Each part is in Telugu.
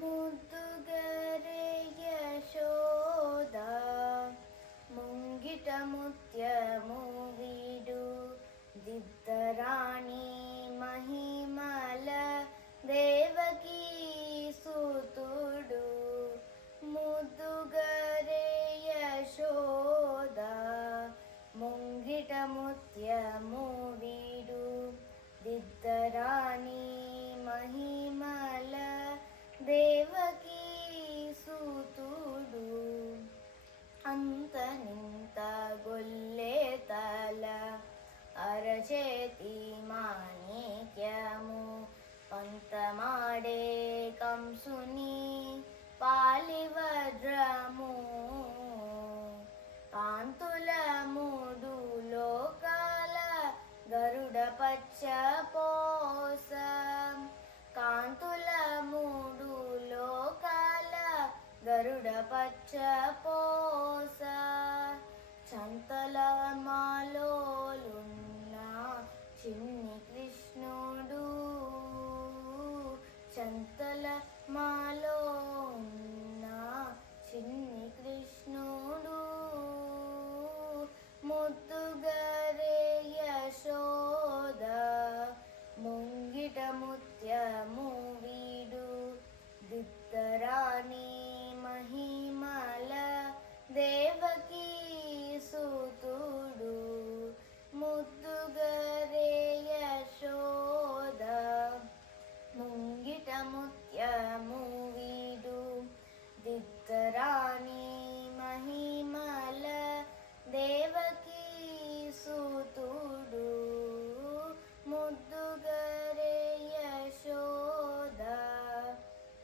ಮುದ್ದುಗರೆ ಯಶೋದ ಮುಂಗಿಟ ಮುತ್ಯ ಮೂವಿಡು ದಿದ್ದರಾಣಿ ಮಹಿಮಲ ದೇವಕೀ ಸುತುಡು ಮುದ್ದುಗರೆ ಯಶೋದ ಮುಂಗಿಟ ಮುತ್ಯ ಮೂವಿಡು ದಿದ್ದರಾಣಿ ಮಹಿಮಲ ದೇವಕೀ ಸುತುಡು ಅಂತ ನಿಂತ ಗೊಲ್ಲೆ ತಲ ಅರಚೇತಿ ಮಾಣಿಕ್ಯಮು ಪಂತ ಮಾಡೆ ಕಂಸುನಿ పాలివజ్రము కాంతుల మూడు లోకాల గరుడ పచ్చ పోస కాంతుల మూడు లోకాల గరుడ పచ్చ పోస చంతల మాలోలున్న చిన్ని కృష్ణుడు చంతల మాలో ఉన్న చిన్ని కృష్ణుడు ముద్దుగరే యశోద ముంగిట ముత్యము వీడు దిద్దరాణి మహిమల దేవకీ సుతుడు ముద్దుగరే యశోద ముంగిట ముత్యము వీడు దిద్దరాణి మహిమల దేవకీ సుతుడు ముద్దుగరే యశోద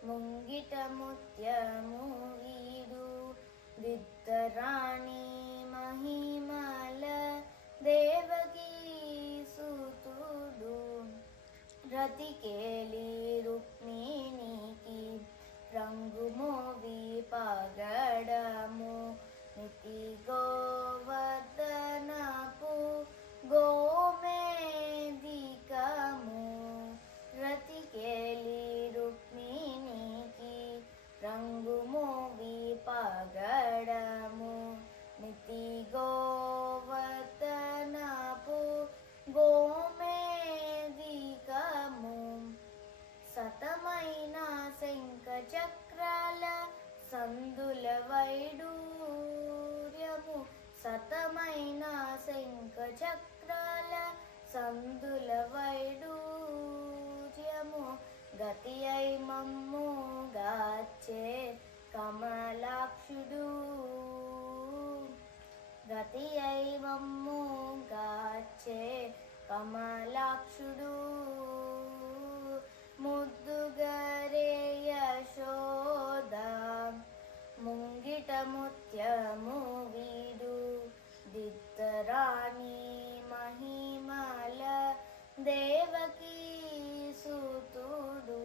ముంగిట ముత్యము వీడు దిద్దరాణి మహిమల దేవకీ సుతుడు రతికేలి రుక్మిణికి రంగు మోవి పగడము నితి గోవర్ధనపు గోమేదికము రతికేలి రుక్మిణికి రంగు మోవి పగడము నితి గోవర్ధనపు గోమేదికము సతమైన శంఖ చక్రాల సందుల వైడూర్యము సతమైన శంఖ చక్రాల సందుల వైడూర్యము గతి అయి మమ్ము గాచే కమలాక్షుడు గతి అయి మమ్ము గాచే కమలాక్షుడు ముద్దుగరే యశోద ముంగిట ముత్యము వీడు దిద్దరాణి మహిమల దేవకీ సుతుడు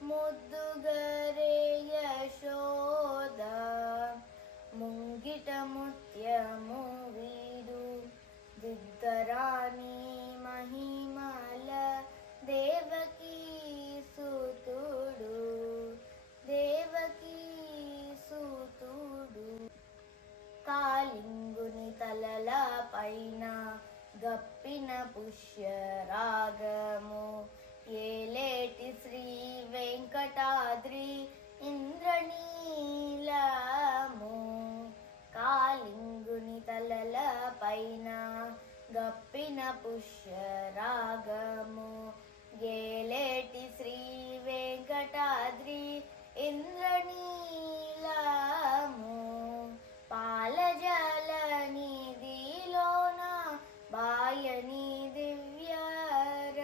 ముద్దుగరే యశోద ముంగిట ముత్యము వీడు దిద్దరాణి మహిమల దేవకీ సుతుడు దేవకీ సుతుడు కాళింగుని తలల పైన గప్పిన పుష్యరాగము ఏలేటి శ్రీ వెంకటాద్రి ఇంద్రనీలము కాళింగుని తలల పైన గప్పిన పుష్యరాగము గేలేటి శ్రీ వెంకటాద్రి ఇంద్రనీలము పాలజల నిధిలోన బాయని దివ్యరత్నము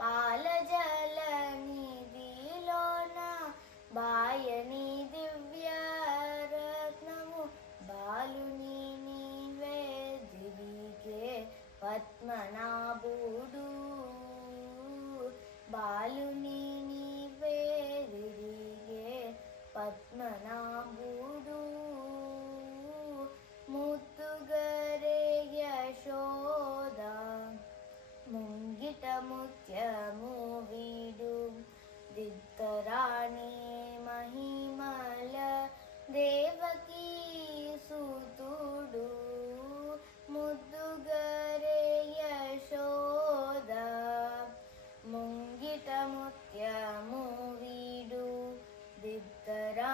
పాలజల నిధిలోన బాయని దివ్యరత్నము బాలుని నీవే దివిగే పద్మనాభుడు బా దేవకీ సూతుడు ముద్దుగరే యశోద ముంగిట ముత్యము వీడు దిద్దరా